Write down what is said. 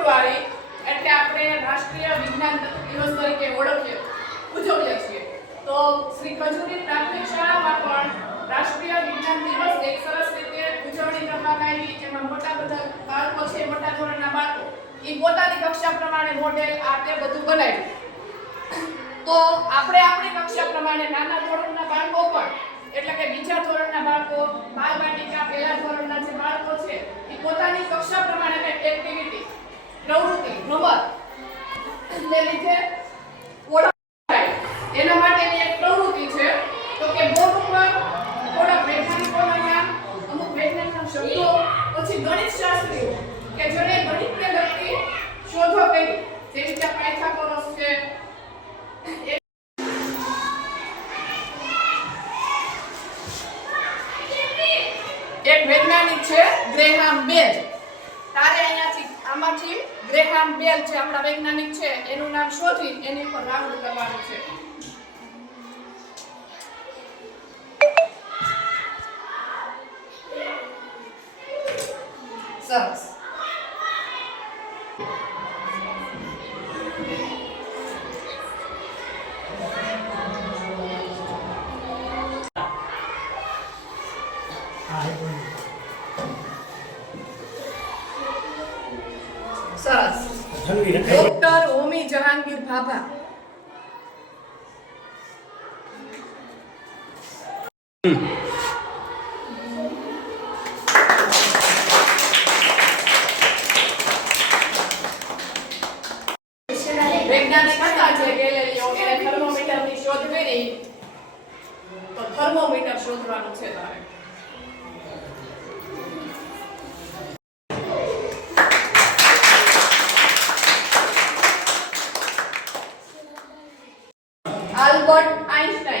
ફેબ્રુઆરી એટલે આપણે રાષ્ટ્રીય વિજ્ઞાન દિવસ તરીકે ઉજવીએ છીએ. તો શ્રી ખજૂરી પ્રાથમિક શાળામાં પણ રાષ્ટ્રીય વિજ્ઞાન દિવસ એક સરસ રીતે ઉજવણી કરવામાં આવી. જેમાં મોટા બધા બાળકો છે, મોટા ધોરણના બાળકો એ પોતાની કક્ષા પ્રમાણે મોડેલ આ તે બધું બનાવ્યું. તો આપણે આપણી કક્ષા પ્રમાણે નાના ધોરણના બાળકો પણ એટલે કે બીજા ધોરણના બાળકો, બાલવાટિકા પહેલા ધોરણના જે બાળકો છે એ પોતાની કક્ષા પ્રમાણે કંઈક એક્ટિવિટી, પ્રવૃત્તિ, રમત ને લીધે ઓળખાય. એના માટેની એક પ્રવૃત્તિ છે તો કે બોર્ડ ઉપર થોડા વૈજ્ઞાનિકોના નામ, અમુક વૈજ્ઞાનિકના શબ્દો, પછી ગણિત શાસ્ત્રીઓ કે જેણે ગણિતને લગતી શોધો કરી, જેવી કે પાયથાગોરસ છે. એક વૈજ્ઞાનિક છે ગ્રેહામ બેલ. તારે અહીંયાથી આમાંથી ગ્રેહામ બેલ છે આપણા વૈજ્ઞાનિક છે, એનું નામ શોધી એની પર રાઉન્ડ કરવાનું છે. સરસ. સરસ. ડોક્ટર હોમી જહાંગીર ભાભા. વૈજ્ઞાનિક હતા જે ગેલેલિયો, એને થર્મોમીટરની શોધ કરી. તો થર્મોમીટર શોધવાનું છે તારે. Albert Einstein.